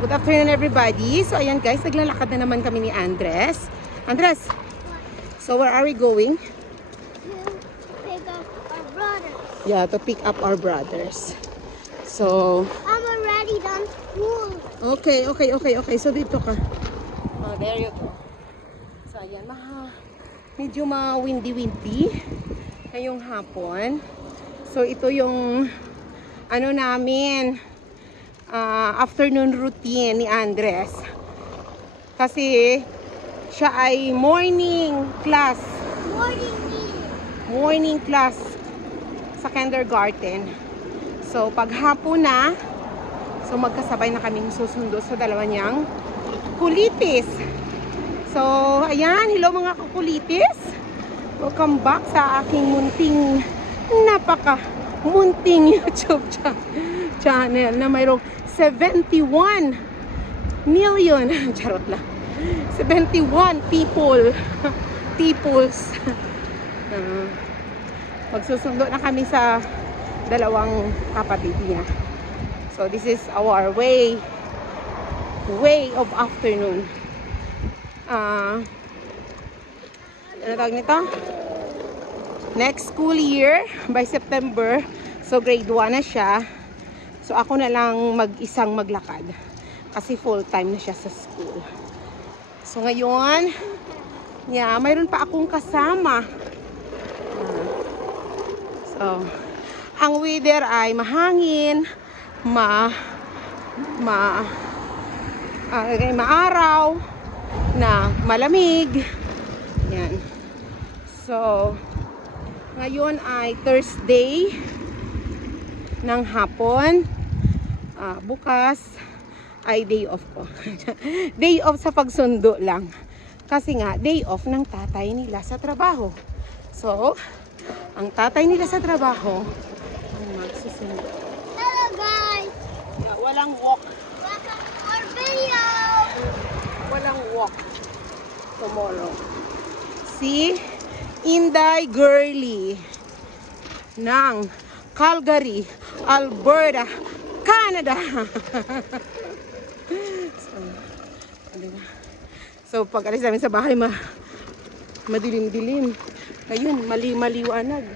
good afternoon everybody. So ayan guys, naglalakad na naman kami ni Andres. Andres, so where are we going? To pick up our brothers. Yeah, to pick up our brothers. So, I'm already done school. okay. So dito ka. Oh, there you go. So ayan, medyo windy ngayong hapon. So ito yung ano namin, afternoon routine ni Andres. Kasi siya ay morning class sa kindergarten. So pag hapon na, so magkasabay na kaming susundo sa dalawa niyang kulitis. So ayan, hello mga kakulitis. Welcome back sa aking munting YouTube channel na mayroong 71 million charot lang, 71 peoples. Magsusundo na kami sa dalawang kapatid niya. So this is our way of afternoon. Ano tawag nito? Next school year by September, so grade 1 na siya. So ako na lang mag-isang maglakad kasi full time na siya sa school. So ngayon, yeah, mayroon pa akong kasama. So ang weather ay mahangin, maaraw, na malamig. Yan. So ngayon ay Thursday ng hapon. Bukas ay day off ko. Day off sa pagsundo lang. Kasi nga, day off ng tatay nila sa trabaho. So, ang tatay nila sa trabaho ang magsusundo. Hello guys. Yeah, walang walk. Welcome to our video. Walang walk tomorrow. Si Inday Girly ng Calgary, Alberta, Canada. So pag alis namin sa bahay, madilim-dilim. Ngayon, maliwanag.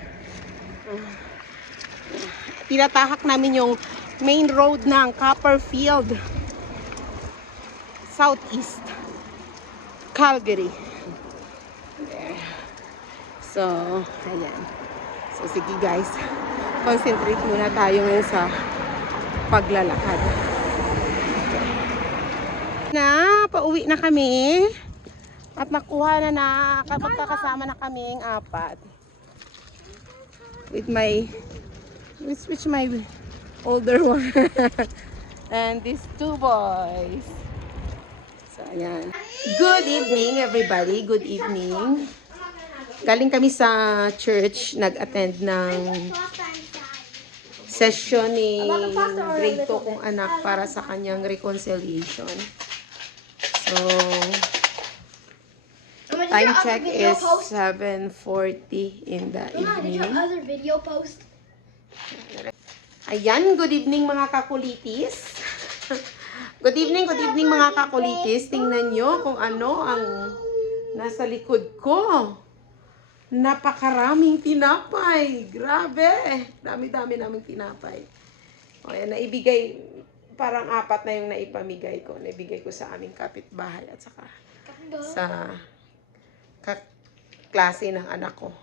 Tinatahak namin yung main road ng Copperfield, Southeast Calgary. There. So, ayan. So, sige guys. Concentrate muna tayo ngayon sa paglalakad. Okay. Pauwi na kami. At nakuha na magkakasama na kaming apat. With my older one. And these two boys. So, ayan. Good evening, everybody. Good evening. Galing kami sa church, nag-attend ng session ni grade 2 kong anak para sa kanyang reconciliation. So, time check is 7:40 in the evening. Ayan, good evening mga kakulitis. Good evening mga kakulitis. Tingnan nyo kung ano ang nasa likod ko. Napakaraming tinapay. Grabe. Dami-dami naming tinapay. O yan, naibigay, parang 4 na yung naipamigay ko. Naibigay ko sa aming kapitbahay at saka sa klase ng anak ko.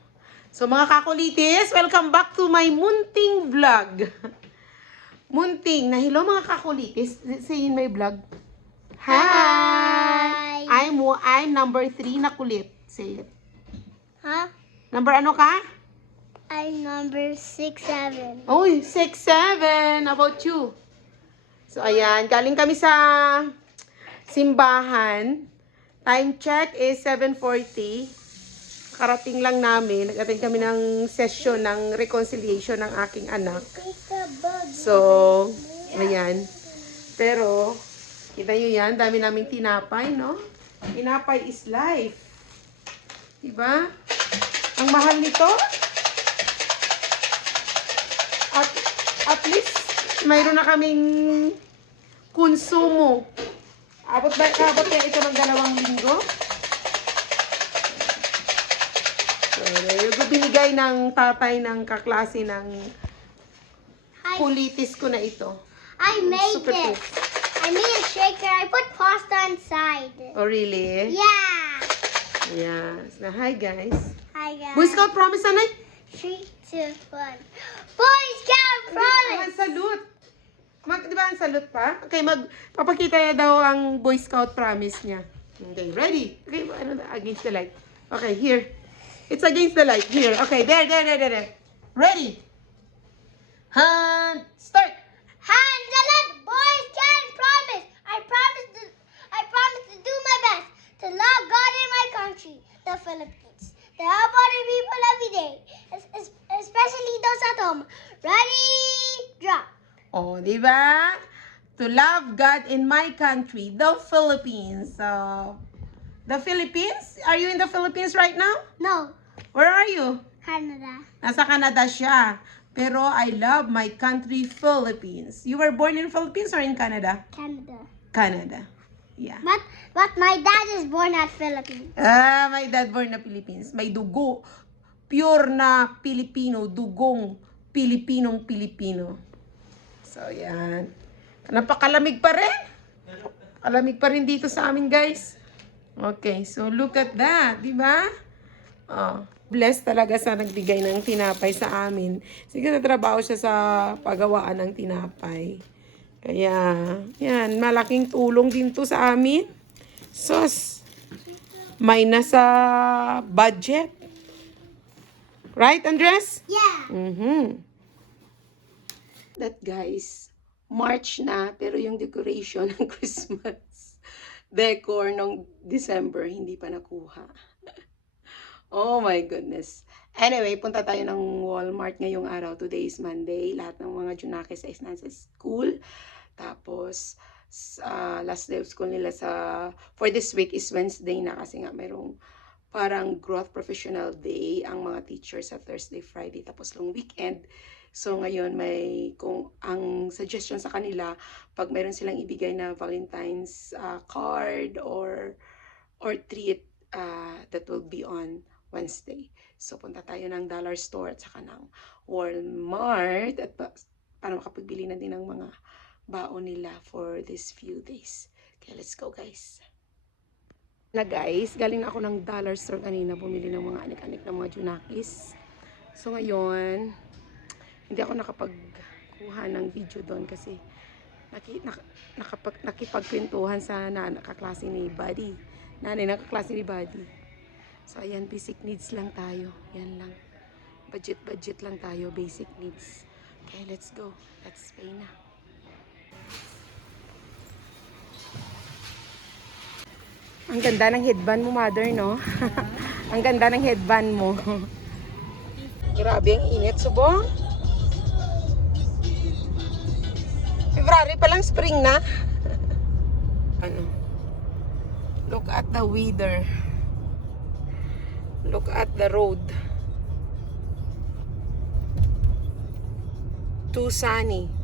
So mga kakulitis, welcome back to my munting vlog. Munting. Hello mga kakulitis. Say in my vlog. Hi! I'm number 3 na kulit. Say it. Huh? Number ano ka? I'm number 6'7". Uy, 6'7". How about you? So, ayan. Galing kami sa simbahan. Time check is 7:40. Karating lang namin. Nag-attend kami ng session ng reconciliation ng aking anak. So, ayan. Pero, kita nyo yan. Dami naming tinapay, no? Tinapay is life. Diba? Ang mahal nito. At least, mayroon na kaming konsumo. Abot kaya ito ng 2 linggo? So, yung binigay ng tatay ng kaklase ng kulitis ko na ito. I made Super this. cute. I made a shaker. I put pasta inside. Oh, really? Yeah. Yes. Now, hi, guys. Hi guys. Boy Scout promise, Anay? 3, 2, 1. Boy Scout promise. Ang salute. Di ba ang salute pa? Okay, papakita niya daw ang Boy Scout promise niya. Okay, ready? Okay, against the light. Okay, here. It's against the light. Here. Okay, there. Ready? Start. Hands up, Boy Scout promise. I promise to do my best to love God and my country, the Philippines. To help other people every day, especially those at home. Ready? Drop. Oh, di ba? To love God in my country, the Philippines. So, the Philippines? Are you in the Philippines right now? No, Where are you? Canada. Nasa Canada siya. Pero I love my country, Philippines. You were born in Philippines or in Canada? Canada. Canada. Yeah. But my dad is born at Philippines. My dad born na Philippines. May dugo. Pure na Pilipino. Dugong Pilipinong-Pilipino. So, yan. Napakalamig pa rin. Kalamig pa rin dito sa amin, guys. Okay, so look at that. Diba? Oh, blessed talaga sa nagbigay ng tinapay sa amin. Sige, natrabaho siya sa paggawaan ng tinapay. Kaya, yan, malaking tulong din to sa amin. Sus, may nasa budget. Right, Andres? Yeah. That, guys, March na, pero yung decoration ng Christmas decor nung December, hindi pa nakuha. Oh my goodness. Anyway, punta tayo ng Walmart ngayong araw. Today is Monday. Lahat ng mga Junakis ay nasa school. Tapos, last day of school nila for this week is Wednesday na kasi nga mayroong parang growth professional day ang mga teachers sa Thursday, Friday, tapos long weekend. So ngayon ang suggestion sa kanila, pag mayroon silang ibigay na Valentine's card or treat, that will be on Wednesday. So punta tayo ng dollar store at saka ng Walmart at para makapagbili na din ng mga baon nila for these few days. Okay, let's go, guys. Na guys, galing na ako ng dollar store kanina, bumili ng mga anik-anik ng mga Junakis. So ngayon, hindi ako nakapagkuha ng video doon kasi nakipagkwentuhan sa nakaklase ni Buddy. Nanay, nakaklase ni Buddy. So ayan, basic needs lang tayo. Yan lang. Budget lang tayo, basic needs. Okay, let's go. Let's pay na. Ang ganda ng headband mo, mother, no? Ang ganda ng headband mo. Grabe ang init, subong. February pa lang, spring na. Ano? Look at the weather. Look at the road. Too sunny.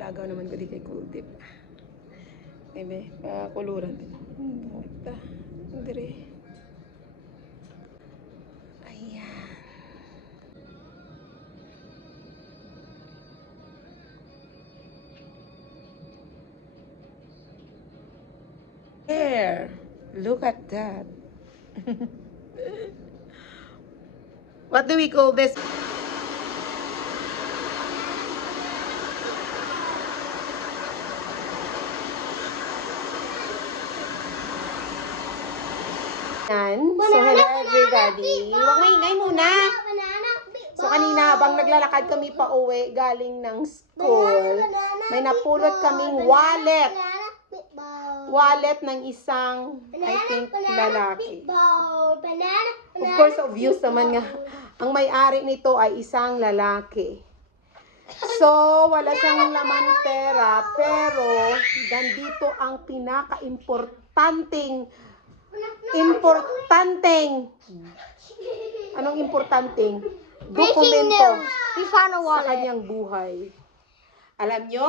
Lagaw naman ko di kay Cool Dip. Ebe, kuluran. Morta. Dire. Ayan. There. Look at that. What do we call this? Yan. So, hello everybody. Huwag maingay muna. So, kanina habang naglalakad kami pa uwi galing ng school, may napulot kaming wallet. Wallet ng isang, I think, lalaki. Of course, obvious naman nga, ang may-ari nito ay isang lalaki. So, wala siyang laman pera, pero nandito ang pinaka-importanteng anong importanteng dokumento We found a sa wallet. kanyang buhay. Alam nyo,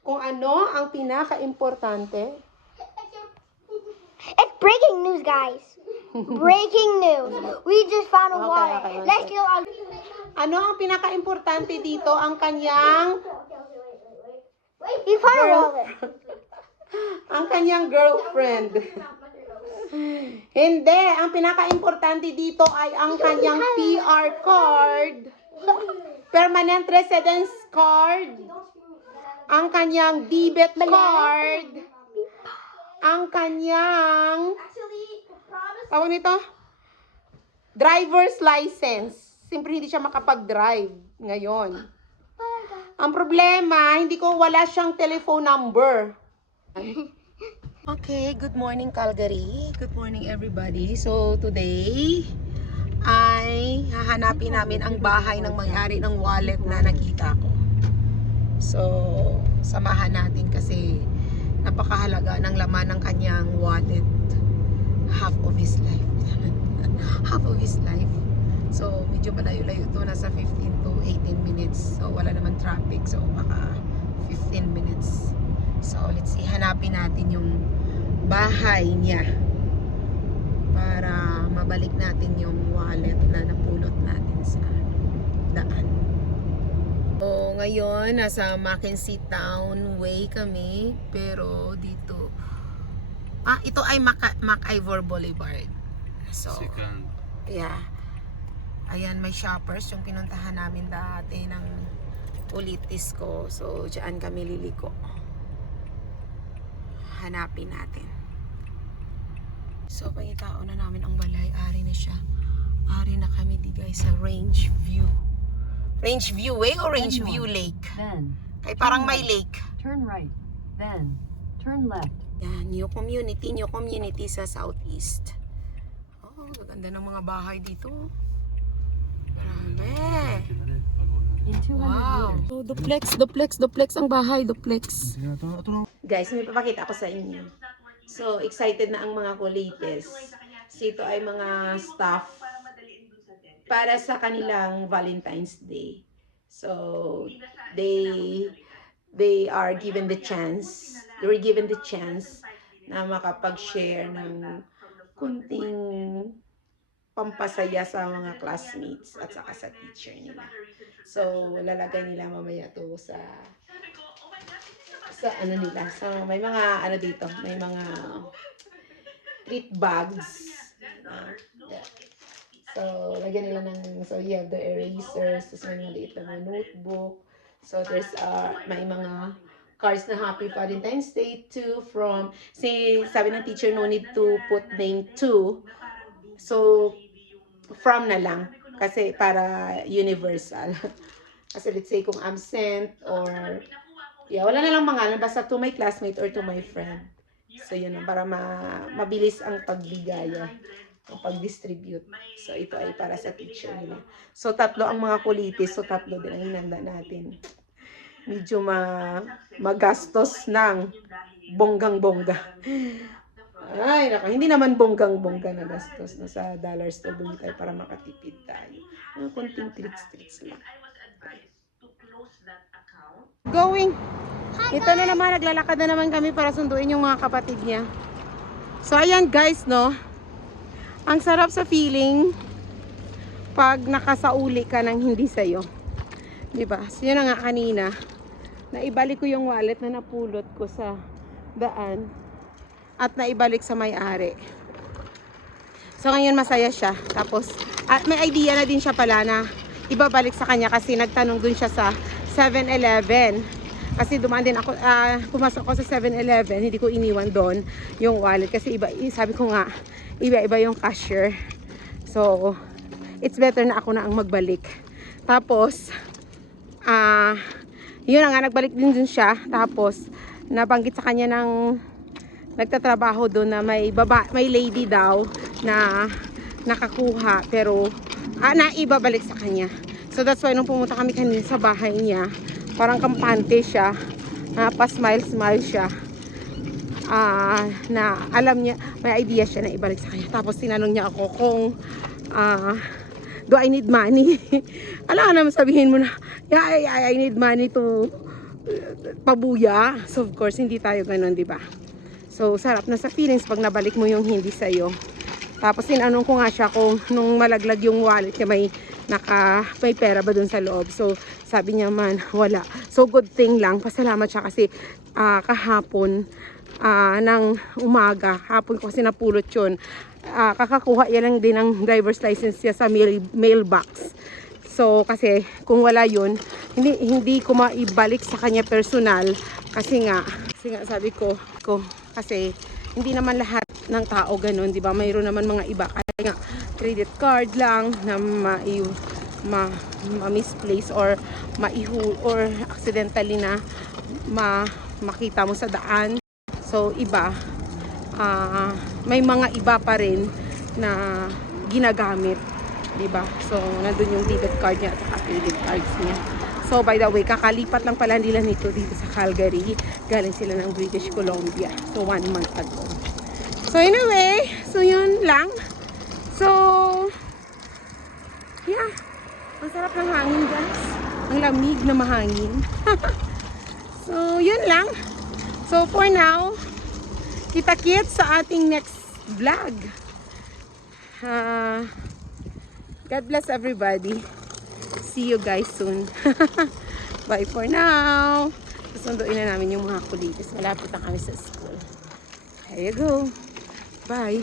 kung ano ang pinaka-importante. It's breaking news, guys. Breaking news. We just found a Okay, wallet. okay, one Let's sec. go on. Ano ang pinaka-importante dito? Ang kanyang We found a wallet. ang kanyang girlfriend. Hindi, ang pinaka-importante dito ay ang kanyang PR card, permanent residence card, ang kanyang debit card, ang kanyang tawag nito, driver's license. Siyempre hindi siya makapag-drive ngayon. Ang problema, wala siyang telephone number. Okay, good morning Calgary. Good morning everybody. So today ay hahanapin namin ang bahay ng may-ari ng wallet na nakita ko. So samahan natin kasi napakahalaga ng laman ng kanyang wallet. Half of his life. Half of his life. So medyo malayo-layo to, nasa 15 to 18 minutes. So wala naman traffic, so baka 15 minutes. So let's see, hanapin natin yung bahay niya para mabalik natin yung wallet na napulot natin sa daan. So ngayon nasa Mackenzie Town Way kami, pero dito ito ay MacIvor Boulevard. So yeah, ayan, may shoppers yung pinuntahan namin dati ng ulitis ko. So dyan kami liliko. Hanapin natin. So pagkitao na namin ang balay, ari na siya. Ari na kami di guys sa Range View. Range View Way o Range View Lake? Then, Ay parang may lake. turn right. Then, turn left. Yan, new community sa Southeast. Oh, ganda ng mga bahay dito. Grabe. In 200 Wow. meters. Oh, duplex ang bahay, duplex. Guys, may papakita ko sa inyo. So, excited na ang mga kulites. So, ito ay mga staff para sa kanilang Valentine's Day. So, they are given the chance, na makapag-share ng kunting pampasaya sa mga classmates at saka sa teacher nila. So, lalagay nila mamaya to sa ano nila. So, may mga ano dito, may mga treat bags. Yeah. So, lagyan nila ng, so you have the erasers, tapos may mga liit na mga notebook. So, there's may mga cards na Happy Valentine's Day to from, sabi ng teacher, no need to put name to. So, from na lang. Kasi para universal. Kasi let's say kung absent or, yeah, wala na lang mga, basta to my classmate or to my friend. So, yun, para mabilis ang pagbigaya, ang pag-distribute. So, ito ay para sa teacher nila. So, 3 ang mga kulitis. So, 3 din ang hinanda natin. Medyo magastos ng bonggang-bongga. Ay, naka, hindi naman bonggang-bongga na gastos. Nasa dollar store bumili tayo para makatipid tayo. Kunting treats lang. Going! Ito na naman, naglalakad na naman kami para sunduin yung mga kapatid niya. So, ayan guys, no? Ang sarap sa feeling pag nakasauli ka ng hindi sa'yo. Diba? So, yun na nga kanina. Naibalik ko yung wallet na napulot ko sa daan at naibalik sa may-ari. So, ngayon masaya siya. Tapos, at may idea na din siya pala na ibabalik sa kanya kasi nagtanong dun siya sa 7-Eleven. Kasi dumaan din ako, pumasok ako sa 7-Eleven, hindi ko iniwan doon yung wallet kasi iba, sabi ko nga, iba-iba yung cashier. So, it's better na ako na ang magbalik. Tapos, yun na nga, nagbalik din dun siya. Tapos, nabanggit sa kanya ng nagtatrabaho doon na may lady daw na nakakuha pero naibabalik sa kanya. So that's why nung pumunta kami kanina sa bahay niya, parang kampante siya, pa-smile siya, na alam niya, may idea siya na ibalik sa kanya. Tapos tinanong niya ako kung do I need money? Alam naman sabihin mo na, yeah, I need money to pabuya. So of course, hindi tayo ganun, di ba? So sarap na sa feelings pag nabalik mo yung hindi sa'yo. Tapos tinanong ko nga siya kung nung malaglag yung wallet niya may pera ba dun sa loob. So sabi niya man wala. So good thing lang, pasalamat siya kasi kahapon ng umaga, hapon ko kasi napulot yun. Kakakuha yan lang din ng driver's license niya sa mailbox. So kasi kung wala yun, hindi ko maibalik sa kanya personal kasi nga sabi ko kasi hindi naman lahat ng tao ganun, di ba? Mayroon naman mga iba kaya nga credit card lang na ma-misplace or or accidentally na makita mo sa daan. So iba, may mga iba pa rin na ginagamit, di ba? So nandun yung debit card niya at credit cards niya. So by the way, kakalipat lang pala nila nito dito sa Calgary. Galing sila ng British Columbia. So 1 month ago. So anyway, so yun lang. So yeah, ang sarap ng hangin guys. Ang lamig na mahangin. So yun lang. So for now, kita-kits sa ating next vlog. God bless everybody. See you guys soon. Bye for now. Susunduin na namin yung mga kulitis. Malapit na kami sa school. There you go. Bye.